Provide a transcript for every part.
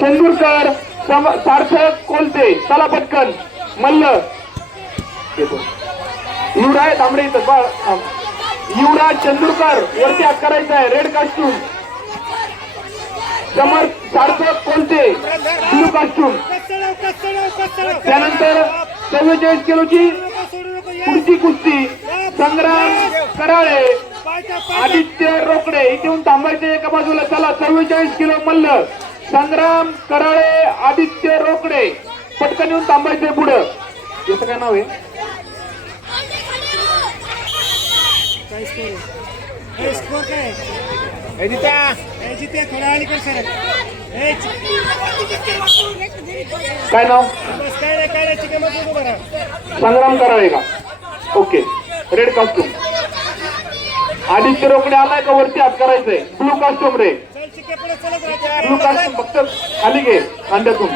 शेंदूरकर सार्थक कोलते. चला पटकन. मल्ल. येतो. युवराज तांबडे युवराज चंदूरकर वरती हात करायचा आहे. Red costume Samar Sarthak Kolte. Blue costume त्यानंतर चव्वेचाळीस किलोची पुढची कुस्ती. संग्राम कराळे. आदित्य रोकडे. इथे येऊन थांबायचे एका बाजूला. चला चव्वेचाळीस किलो मल्ल. संग्राम कराळे आदित्य रोकडे. पटकन येऊन थांबायचे पुढं. याचं काय नाव आहे? काय स्कोर काय? जिथे थोडा अलीकडे सर काय नाव? बस काय काय चिकन संग्राम कराळे का? Okay. Red costume Aditya Rokade आलाय का वरती? हात करायचंय. ब्लू कॉस्ट्युम रे. फक्त खाली घे अंड्यातून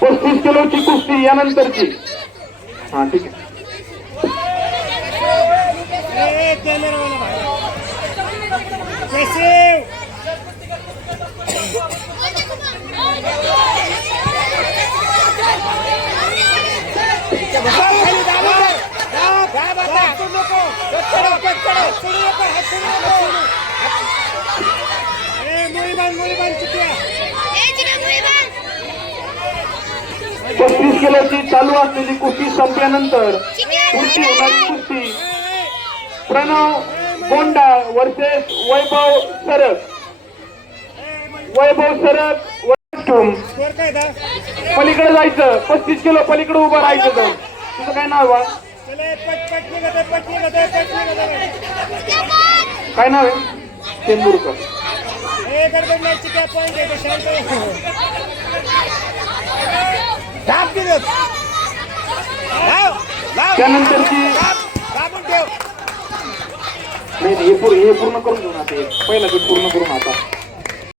पस्तीस किलोची कुस्ती यानंतरची. हा ठीक आहे. नको पस्तीस किलोची चालू असलेली कुस्ती संपल्यानंतर पुढची होणारी कुस्ती. प्रणव गोंडा वर्सेस वैभव सरक. वैभव सरक पलीकडे जायचं. पस्तीस किलो पलीकडे उभं राहायचं तर तुझं काय नाव काय नाव आहे? चेंबूरकर ए गडबड नाही पॉईंट आहे ते शांत हो. त्यानंतरची दाब दाबून ठेव. नाही हे पूर्ण हे पूर्ण करून घेऊ ना ते. पहिला गट पूर्ण करून आता.